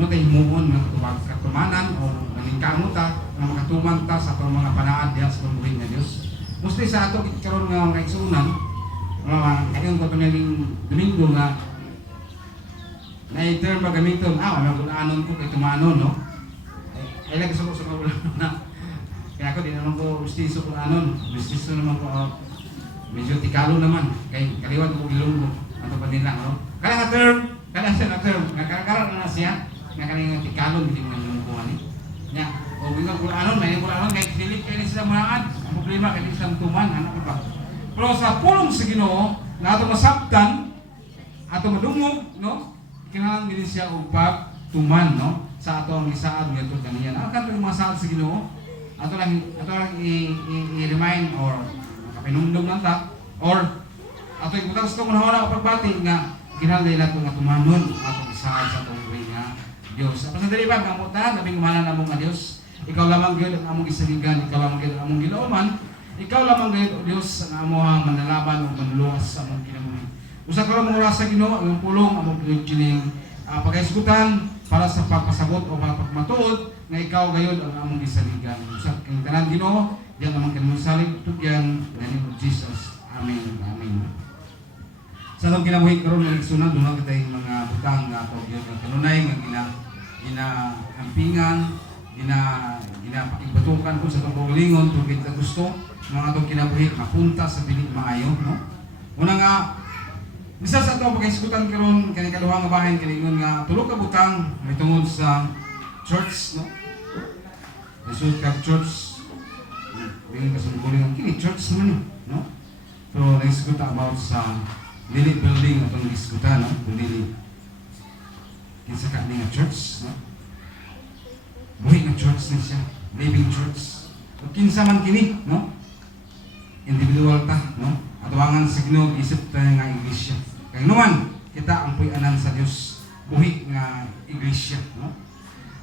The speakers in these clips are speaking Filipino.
ano tayo himuon nga katumanan o naningkamot ta nga makatuman ta sa atong mga panaad diha sa pambuhi nga Dios. Mostly sa ato karon nga mga igsunan, kayon ko tunaling Domingo nga na-term ba gamiton, ano gulanon ko kay tumanon, no? Ay lagi sa gulanon na. Kaya ako di naman ko gustiso kung anon. Gustiso naman ko medyo tikalo naman. Kay kaliwan ko ilong ato pa nila, no? Kaya nga term, kada siya na term, nakakaroon na siya, nakaling tikalo, hindi mo yung kuha ni. Nya, o bilang kulanon, may kulanon, kay dilit kayo sila manaad. Ang problema kay silang tuman, ano ko pa. Pero sa pulong sa Ginoo, na ato masabtan, ato madungog, no? Kinahanglan din siya og pagtuman, no? Sa ato ang isaad nga tud kaniya. Ang kanto mga saad sa Ginoo, ato lang i-remind or kapinumdum lang ta or ato yung butang sa itong unahon ako pagbati nga kinahanglan nato nga tumanon atong isaad sa itong buhay nga Diyos. Apa sa dali ba, kamuta, labing umanan na mong Diyos, ikaw lamang Diyos ang among isaligan, ikaw lamang Diyos ang among gilauman, ikaw lamang Diyos ang among manalaban o manluwas sa among kinabuhi. Usa ka lang oras sa Ginoo, ang pulong, among kining pag-isgutan para sa pagpasabot o pagmatuod nga ikaw gayon ang among gisaligan. Usa kang tanan Ginoo, diyan naman kanimo salig tugyan in the name of Jesus. Amen. Amen. Sa atong kinabuhi karon nga igsunan duha kitay mga butang nga ato gyud kanunay nga ginahampingan, ginapakibatukan ko sa atong kaugalingon tungod sa gusto ng atong kinabuhi mapunta sa dili maayo, no? Una nga isa sa atong pag-isgutan karon kani kaduha nga bahin kiningon nga tulo ka butang may tungod sa church, no? Isud ka church. Dili ka sumbuling kini church naman, no? So naisguta about sa dili building atong isgutan, no? Dili kinsa ka ni nga church, no? Buhi nga church na siya, living church. O kinsa man kini, no? Individual ta, no? Atuangan sa Ginoo isip ta nga iglesia. Kaya naman, kita ang puy-anan sa Diyos, buhi nga iglesia, no?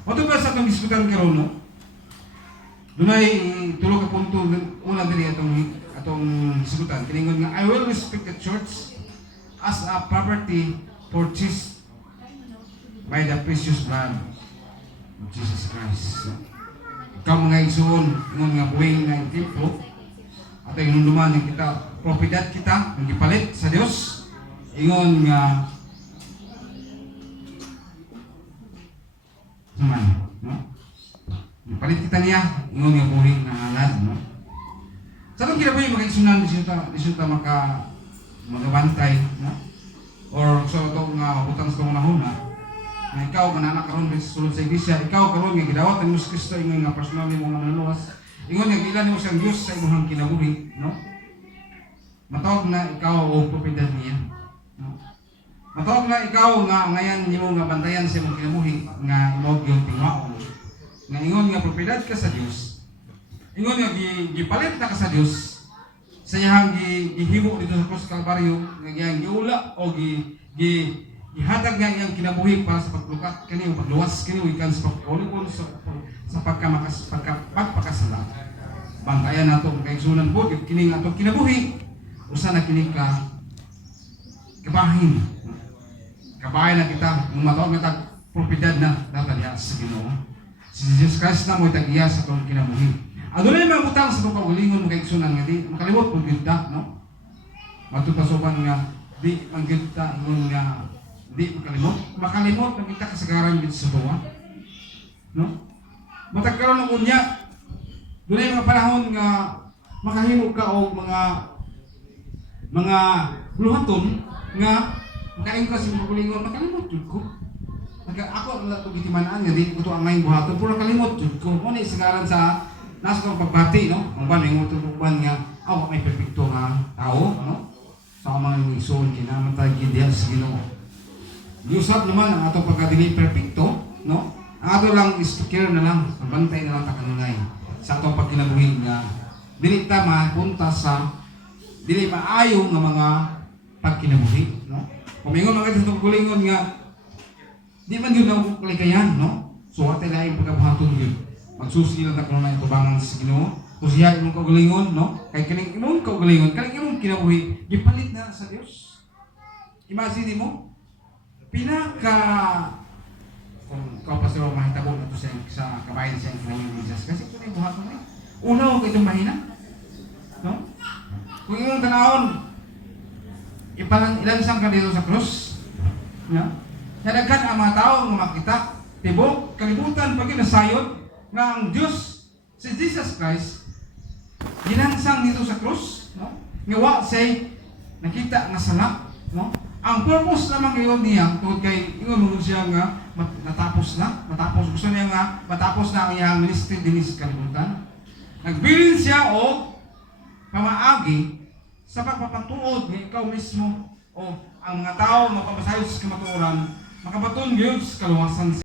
Mato ba sa itong isgutan karon, no? Dunay tulo ka punto, una diri atong isgutan. Kiningon nga, I will respect the church as a property purchased by the precious blood of Jesus Christ. Ikaw mga igsoon, ingon nga buhi nga templo, at ang hinunduman ng kita, propiedad kita, ang gipalit sa Diyos, ingon nga naman, no? Gipalit kita niya, ingon nga buhi nga halal, no? Sa itong kinabuhi, mag-igsunan, disyuta magabantay, no? Or sa ito nga butang sa unahon na ikaw mananak karon sa sulod sa iglesia, ikaw karon nga gidawat ang Hesus Kristo ingon nga personal mo nga manluwas, ingon nga gilan mo siyang Dios sa imong kinabuhi, no? Matawag na ikaw o propiedad niya, no? Matawag na ikaw nga ngayon nimo nga bantayan sa imong kinabuhi nga imong gyud tingwaon, nga ingon nga propiedad ka sa Dios, ingon nga gipalit na ka sa Dios sa iyang gihimo dito sa Cruz Calvario, nga iyang giula o ihatag nga iyang kinabuhi para sa paglukat kani o pagluwas kani ikan sa pagkaulipon sa pagpakasala. Bantayan nato kay sunan po kini nga ato kinabuhi usa na kini ka kabahin. Kabahin na kita ng matawag nga tag propiedad na dapat diha sa Ginoo. Si Jesus Christ na mo itag-iya sa atong kinabuhi. Adunay mga butang sa itong kaugalingon mo kay sunan nga di makalimot po gyud ta, no? Matutasuban nga di ang gyud ta ingon nga di makalimot na kita kasagaran dito sa tuwa, no? Matagkaroon ng unya dunay mga panahon nga makahimo ka og mga buluhaton nga makain ka sa mga makalimot jud ko. Ako wala to gitimanaan nga di ko to ang main buhaton pero kalimot jud ko. Mo ni sagaran sa nasa kong pagbati, no? Ang ban yung tutuban nga ako may perfecto nga tao, no? Sa mga igsoon kinamatay diha sa Ginoo. Giusap naman ang ato pagkadili perfecto, no? Ang ato lang is to care na lang, bantay na lang ta kanunay sa atong pagkinabuhi nga dili ta mapunta sa dili maayo nga mga pagkinabuhi, no? Kumingon mga sa tugulingon nga di man gyud na kalikayan, no? So ate lain pagkabuhaton gyud. Magsusi lang ta kanunay tubangan sa Ginoo. Kung siya imong kaugalingon, no? Kay kining imong kaugalingon, kaning imong kinabuhi gipalit na sa Dios. Imagine mo pinaka kung pastor mahitabo na to sa kabayan siya ng Jesus. Kasi ito na yung buhat mo na. Unaw ko itong mahina. No? Kung iyong tanahon, ilansang ka dito sa krus. No? Nadaghan ang mga tao nga makita, tibok, kalibutan, pag nasayod, nga ang Diyos, si Jesus Christ, ginansang dito sa krus. No? Ngawa say, nakita nga sala. No? Ang purpose lamang ngayon niya, tungkol kay ingon mo siya nga natapos na, gusto niya nga matapos na ang iyang ministry din sa kalibutan. Nagbilin siya o pamaagi sa pagpapatuod ng ikaw mismo o ang mga tao mapapasayo sa kamatuoran, makabaton ngayon sa kaluwasan